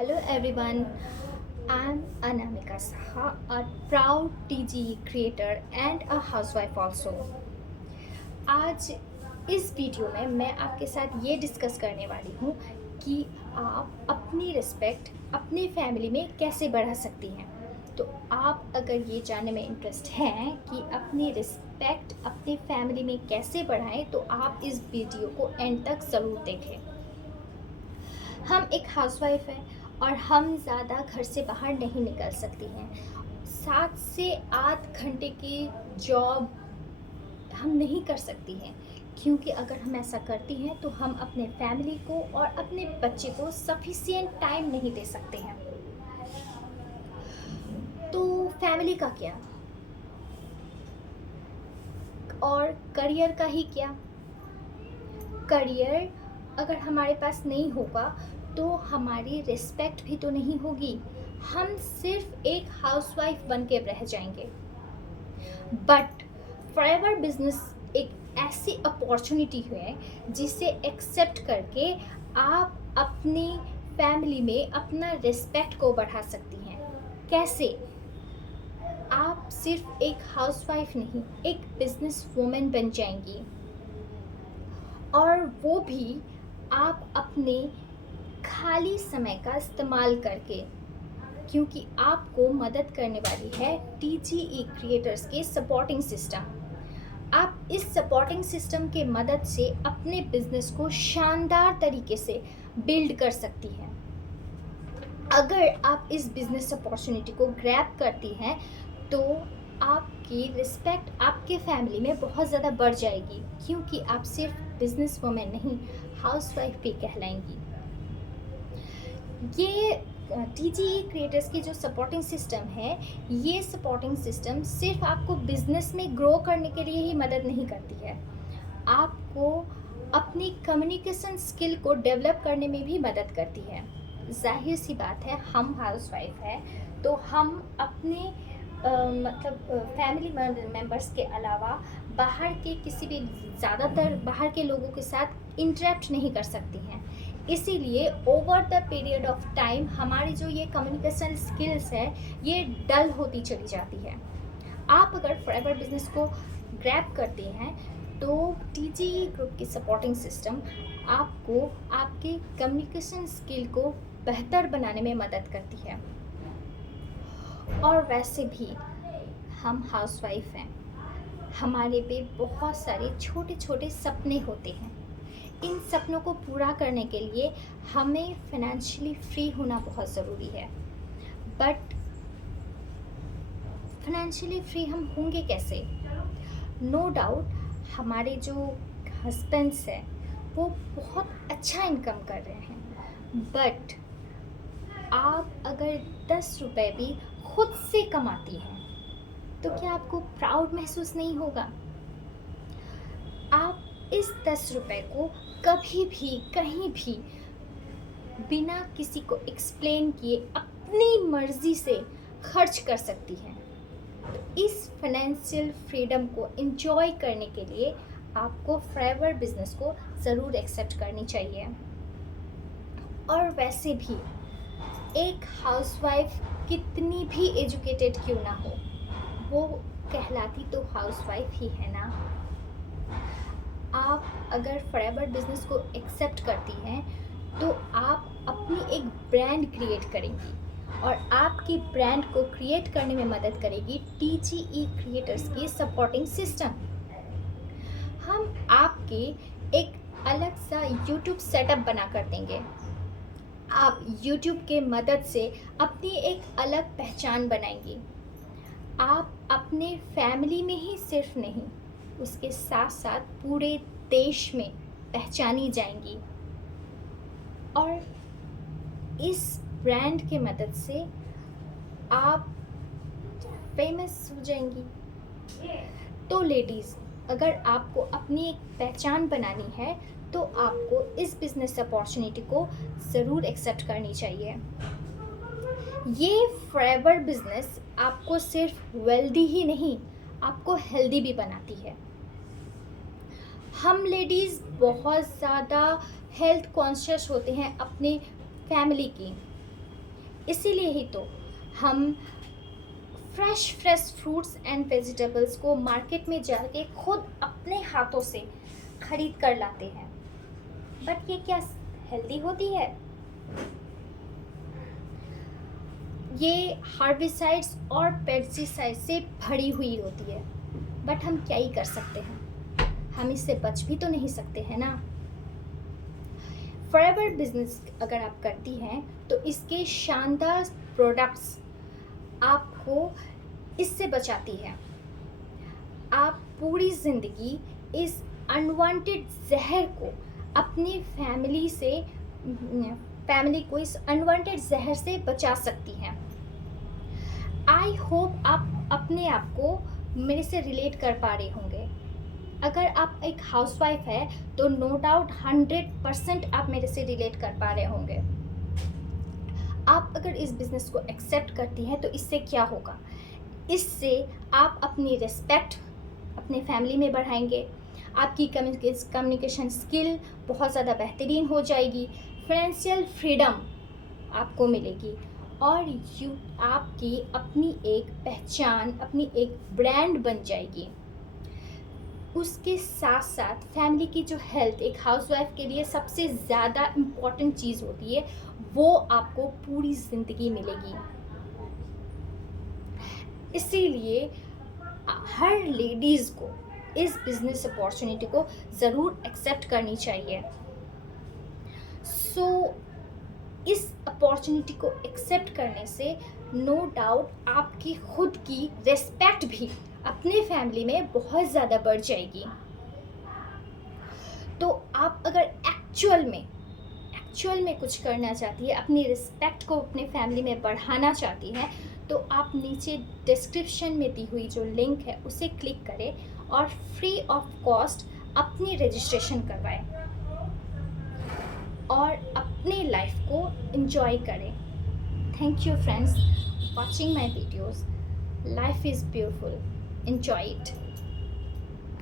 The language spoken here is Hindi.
Hello everyone, I'm Anamika Saha, a proud TGE creator and a housewife also. आज इस वीडियो में मैं आपके साथ ये डिस्कस करने वाली हूँ कि आप अपनी रिस्पेक्ट अपनी फैमिली में कैसे बढ़ा सकती हैं। तो आप अगर ये जानने में इंटरेस्ट हैं कि अपनी रिस्पेक्ट अपनी फैमिली में कैसे बढ़ाएं तो आप इस वीडियो को एंड तक ज़रूर देखें। हम एक हाउसवाइफ हैं और हम ज़्यादा घर से बाहर नहीं निकल सकती हैं। 7 से 8 घंटे की जॉब हम नहीं कर सकती हैं, क्योंकि अगर हम ऐसा करती हैं तो हम अपने फैमिली को और अपने बच्चे को सफिशिएंट टाइम नहीं दे सकते हैं। तो फैमिली का क्या और करियर का ही क्या। करियर अगर हमारे पास नहीं होगा तो हमारी रिस्पेक्ट भी तो नहीं होगी। हम सिर्फ एक हाउसवाइफ बन के रह जाएंगे। बट फॉरएवर बिजनेस एक ऐसी अपॉर्चुनिटी है जिसे एक्सेप्ट करके आप अपनी फैमिली में अपना रिस्पेक्ट को बढ़ा सकती हैं। कैसे? आप सिर्फ एक हाउसवाइफ नहीं, एक बिजनेस वूमेन बन जाएंगी, और वो भी आप अपने खाली समय का इस्तेमाल करके, क्योंकि आपको मदद करने वाली है TGE क्रिएटर्स के सपोर्टिंग सिस्टम। आप इस सपोर्टिंग सिस्टम के मदद से अपने बिजनेस को शानदार तरीके से बिल्ड कर सकती हैं। अगर आप इस बिजनेस अपॉर्चुनिटी को ग्रैब करती हैं तो आपकी रिस्पेक्ट आपके फैमिली में बहुत ज़्यादा बढ़ जाएगी, क्योंकि आप सिर्फ बिजनेस वुमेन नहीं, हाउसवाइफ भी कहलाएंगी। ये TGE क्रिएटर्स की जो सपोर्टिंग सिस्टम है, ये सपोर्टिंग सिस्टम सिर्फ आपको बिजनेस में ग्रो करने के लिए ही मदद नहीं करती है, आपको अपनी कम्युनिकेशन स्किल को डेवलप करने में भी मदद करती है। जाहिर सी बात है, हम हाउसवाइफ है तो हम अपने फैमिली मेम्बर्स के अलावा बाहर के किसी भी ज़्यादातर बाहर के लोगों के साथ इंटरेक्ट नहीं कर सकती हैं। इसीलिए over the period of time हमारी जो ये कम्युनिकेशन स्किल्स है ये डल होती चली जाती है। आप अगर फॉरएवर बिजनेस को ग्रैब करते हैं तो TGE ग्रुप की सपोर्टिंग सिस्टम आपको आपके कम्युनिकेशन स्किल को बेहतर बनाने में मदद करती है। और वैसे भी हम हाउसवाइफ हैं, हमारे पे बहुत सारे छोटे छोटे सपने होते हैं। इन सपनों को पूरा करने के लिए हमें फाइनेंशियली फ्री होना बहुत ज़रूरी है। बट फाइनेंशियली फ्री हम होंगे कैसे? नो डाउट हमारे जो हस्बैंड्स हैं वो बहुत अच्छा इनकम कर रहे हैं, बट आप अगर 10 रुपए भी खुद से कमाती हैं तो क्या आपको प्राउड महसूस नहीं होगा? आप इस 10 रुपए को कभी भी कहीं भी बिना किसी को एक्सप्लेन किए अपनी मर्जी से खर्च कर सकती हैं। तो इस फाइनेंशियल फ्रीडम को एंजॉय करने के लिए आपको फॉरएवर बिजनेस को ज़रूर एक्सेप्ट करनी चाहिए। और वैसे भी एक हाउसवाइफ कितनी भी एजुकेटेड क्यों ना हो, वो कहलाती तो हाउसवाइफ ही है ना। आप अगर फॉरएवर बिजनेस को एक्सेप्ट करती हैं तो आप अपनी एक ब्रांड क्रिएट करेंगी, और आपकी ब्रांड को क्रिएट करने में मदद करेगी TGE क्रिएटर्स की सपोर्टिंग सिस्टम। हम आपके एक अलग सा यूट्यूब सेटअप बना कर देंगे। आप यूट्यूब के मदद से अपनी एक अलग पहचान बनाएंगी। आप अपने फैमिली में ही सिर्फ नहीं, उसके साथ साथ पूरे देश में पहचानी जाएंगी, और इस ब्रांड के मदद से आप फेमस हो जाएंगी। तो लेडीज़, अगर आपको अपनी एक पहचान बनानी है तो आपको इस बिज़नेस अपॉर्चुनिटी को ज़रूर एक्सेप्ट करनी चाहिए। ये फॉरएवर बिजनेस आपको सिर्फ वेल्दी ही नहीं, आपको हेल्दी भी बनाती है। हम लेडीज़ बहुत ज़्यादा हेल्थ कॉन्शियस होते हैं अपने फैमिली की, इसीलिए ही तो हम fresh fresh fruits and vegetables को मार्केट में जाके खुद अपने हाथों से खरीद कर लाते हैं। बट ये क्या हेल्दी होती है? ये हार्बिसाइड्स और पेस्टिसाइड्स से भरी हुई होती है। बट हम क्या ही कर सकते हैं, हम इससे बच भी तो नहीं सकते हैं ना। फॉरएवर बिजनेस अगर आप करती हैं तो इसके शानदार प्रोडक्ट्स आपको इससे बचाती है। आप पूरी ज़िंदगी इस अनवांटेड जहर को अपनी फैमिली को इस अनवांटेड जहर से बचा सकती हैं। आई होप आप अपने आप को मेरे से रिलेट कर पा रहे होंगे। अगर आप एक हाउसवाइफ है तो नो डाउट 100% आप मेरे से रिलेट कर पा रहे होंगे। आप अगर इस बिज़नेस को एक्सेप्ट करती हैं तो इससे क्या होगा? इससे आप अपनी रिस्पेक्ट अपने फैमिली में बढ़ाएंगे, आपकी कम्युनिकेशन स्किल बहुत ज़्यादा बेहतरीन हो जाएगी, फाइनेंशियल फ्रीडम आपको मिलेगी और आपकी अपनी एक पहचान, अपनी एक ब्रांड बन जाएगी। उसके साथ साथ फैमिली की जो हेल्थ एक हाउसवाइफ के लिए सबसे ज़्यादा इम्पॉर्टेंट चीज़ होती है, वो आपको पूरी ज़िंदगी मिलेगी। इसीलिए हर लेडीज़ को इस बिज़नेस अपॉर्चुनिटी को ज़रूर एक्सेप्ट करनी चाहिए। इस अपॉर्चुनिटी को एक्सेप्ट करने से नो डाउट आपकी खुद की रिस्पेक्ट भी अपने फैमिली में बहुत ज़्यादा बढ़ जाएगी। तो आप अगर एक्चुअल में कुछ करना चाहती है, अपनी रिस्पेक्ट को अपने फैमिली में बढ़ाना चाहती हैं, तो आप नीचे डिस्क्रिप्शन में दी हुई जो लिंक है उसे क्लिक करें और फ्री ऑफ कॉस्ट अपनी रजिस्ट्रेशन करवाएं और अपनी लाइफ को एंजॉय करें। Thank you friends watching my videos. Life is beautiful, enjoy it.